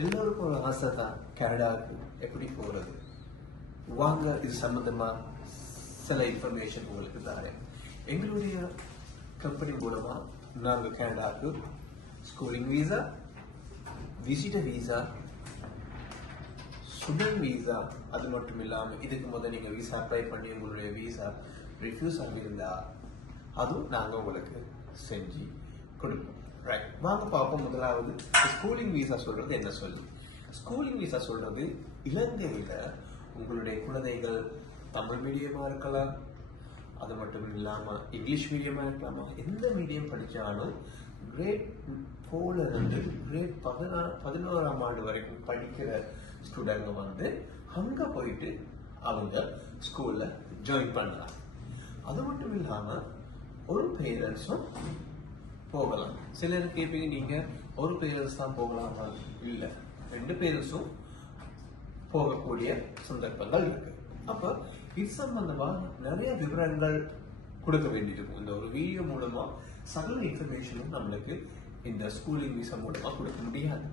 எல்லோருக்கும் ஒரு ஆசை தான் கனடாவுக்கு எப்படி போகிறது. வாங்க இது சம்பந்தமா சில இன்ஃபர்மேஷன் உங்களுக்கு தரேன். எங்களுடைய கம்பெனி மூலமா நாங்கள் கனடாவுக்கு schooling visa, visitor visa, student visa, அது மட்டும் இல்லாம இதுக்கு முதல்ல நீங்க வீசா அப்ளை பண்ணி உங்களுடைய வீசா ரிஃப்யூஸ் ஆகியிருந்தா அதுவும் நாங்க உங்களுக்கு செஞ்சு கொடுப்போம். ரைட், வாங்க பார்ப்போம். முதலாவது ஸ்கூலிங் வீசா சொல்றது என்ன சொல்லி. ஸ்கூலிங் வீசா சொல்றது இலங்கையில உங்களுடைய குழந்தைகள் தமிழ் மீடியமா இருக்கலாம், அது மட்டும் இல்லாம இங்கிலீஷ் மீடியமா இருக்கலாமா, எந்த மீடியம் படிச்சாலும் கிரேட் 4 இருந்து கிரேட் 11ஆம் ஆண்டு வரைக்கும் படிக்கிற ஸ்டூடெண்ட் வந்து அங்க போயிட்டு அவங்க ஸ்கூல்ல ஜாயின் பண்ணலாம். அது மட்டும் இல்லாம ஒரு பேரண்ட்ஸும் போகலாம். சிலர் கேட்பீங்க, நீங்க ஒரு பேரண்ட்ஸ் தான் போகலாமா? இல்ல, 2 பேரண்ட்ஸும் போகக்கூடிய சந்தர்ப்பங்கள் இருக்கு. அப்ப இது சம்பந்தமா நிறைய விவரங்கள் கொடுக்க வேண்டியிருக்கும். இந்த ஒரு வீடியோ மூலமா சகல இன்ஃபர்மேஷனும் நம்மளுக்கு இந்த ஸ்கூலிங் விசா மூலமா கொடுக்க முடியாது.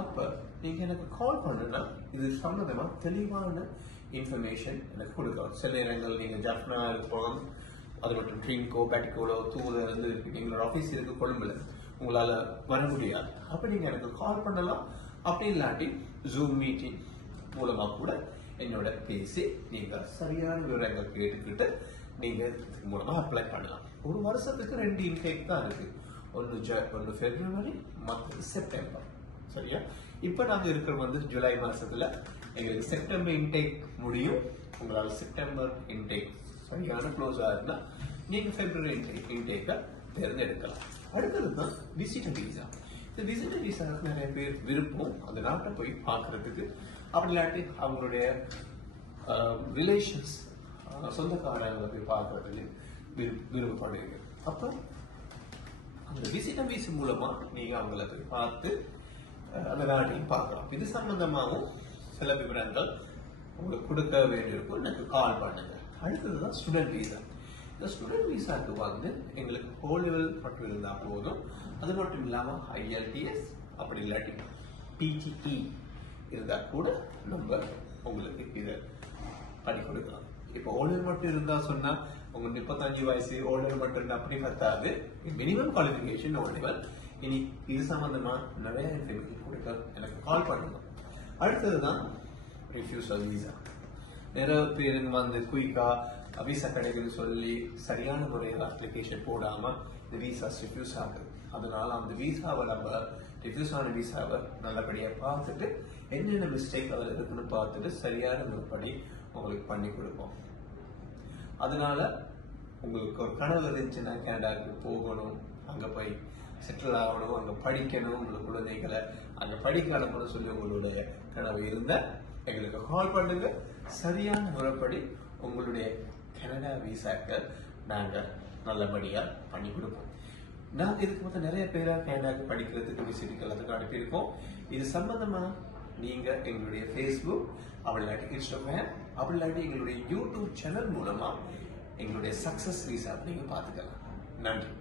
அப்ப நீங்க எனக்கு கால் பண்ணுனா இது சம்பந்தமா தெளிவான இன்ஃபர்மேஷன் எனக்கு கொடுக்கலாம். சில நேரங்கள் நீங்க ஜப்னா இருப்போம், அது மட்டும் ட்ரீன்கோ பேட்டிக்கோலோ தூல இருந்து இருக்கு, எங்களோட ஆஃபீஸ் இருக்கு கொழும்புல, உங்களால வர முடியாது. அப்ப நீங்க எனக்கு கால் பண்ணலாம். அப்படி இல்லாட்டி ஜூம் மீட்டிங் மூலமா கூட என்னோட பேசி நீங்க சரியான விவரங்கள் கேட்டுக்கிட்டு நீங்க மூலமா அப்ளை பண்ணலாம். ஒரு வருஷத்துக்கு 2 இன்டேக் தான் இருக்கு. ஒன்னு பிப்ரவரி, மற்றது செப்டம்பர். சரியா? இப்ப நாங்க இருக்கிற வந்து ஜூலை மாசத்துல எங்களுக்கு செப்டம்பர் இன்டேக் முடியும். உங்களால செப்டம்பர் இன்டேக் சரியான க்ளோஸ் ஆகுதுன்னா நீங்க பிப்ரவரி இன்டேக்க தேர்ந்தெடுக்கலாம். அடுத்ததுதான் விசிட்டர் வீசா. இந்த விசிட்டர் வீசாவுக்கு நிறைய பேர் விருப்பம் அந்த நாட்டை போய் பார்க்கறதுக்கு, அப்படி இல்லாட்டி அவங்களுடைய ரிலேஷன்ஸ் சொந்தக்காரங்களை போய் பார்க்கறதுக்கு விருப்பப்படுவீங்க. அப்ப அந்த விசிட்டர் வீசா மூலமா நீங்க அவங்களை போய் பார்த்து அந்த நாட்டையும் பார்க்கலாம். இது சம்பந்தமாகவும் சில விவரங்கள் உங்களுக்கு கொடுக்க வேண்டியிருக்கும். எனக்கு கால் பண்ணுங்க. அடுத்ததுதான் ஸ்டூடெண்ட் வீசா. இந்த ஸ்டூடெண்ட் வீசாக்கு வந்து எங்களுக்கு O level மட்டும் இருந்தா போதும். அது மட்டும் இல்லாம IELTS அப்படி இல்லாட்டி PTE இருந்தா கூட நம்ம உங்களுக்கு இதை பண்ணி கொடுக்கலாம். இப்போ O level மட்டும் இருந்தா சொன்னா உங்க 35 வயசு O level மட்டும் இருந்தா அப்படி பத்தாது. Minimum qualification O level. இனி இது சம்பந்தமா நிறைய இன்ஃபர்மேஷன் கொடுக்க எனக்கு கால் பண்ணுங்க. அடுத்ததுதான் ரிஃப்யூசல் வீசா. நிறைய பேருங்க வந்து குயிக்கா விசா கிடைக்குன்னு சொல்லி சரியான முறையில் அப்ளிகேஷன் போடாம இந்த விசாஸ் ரிஃப்யூஸ் ஆகுது. அதனால அந்த விசாவை நம்ம ரிஃப்யூஸ் ஆன விசாவை நல்லபடியா பார்த்துட்டு என்னென்ன மிஸ்டேக் அதில் இருக்குன்னு பார்த்துட்டு சரியான முறைப்படி உங்களுக்கு பண்ணி கொடுப்போம். அதனால உங்களுக்கு ஒரு கனவு இருந்துச்சுன்னா கனடாவுக்கு போகணும், அங்க போய் செட்டில் ஆகணும், அங்க படிக்கணும், உங்களுக்கு குழந்தைகளை அங்க படிக்க அனுப்பணும் சொல்லி உங்களுடைய கனவு இருந்தா எங்களுக்கு கால் பண்ணுங்க. சரியான முறைப்படி உங்களுடைய கனடா விசாக்கள் நாங்க நல்லபடியா பண்ணி கொடுப்போம். நாங்க இதுக்கு மொத்தம் நிறைய பேரா கனடாக்கு படிக்கிறதுக்கு விசிட்டுக்கு எல்லாத்துக்கும் அனுப்பியிருக்கோம். இது சம்பந்தமா நீங்க எங்களுடைய Facebook, அப்படி இல்லாட்டி Instagram, அப்படி இல்லாட்டி எங்களுடைய YouTube சேனல் மூலமா எங்களுடைய சக்சஸ் விசா நீங்க பாத்துக்கலாம். நன்றி.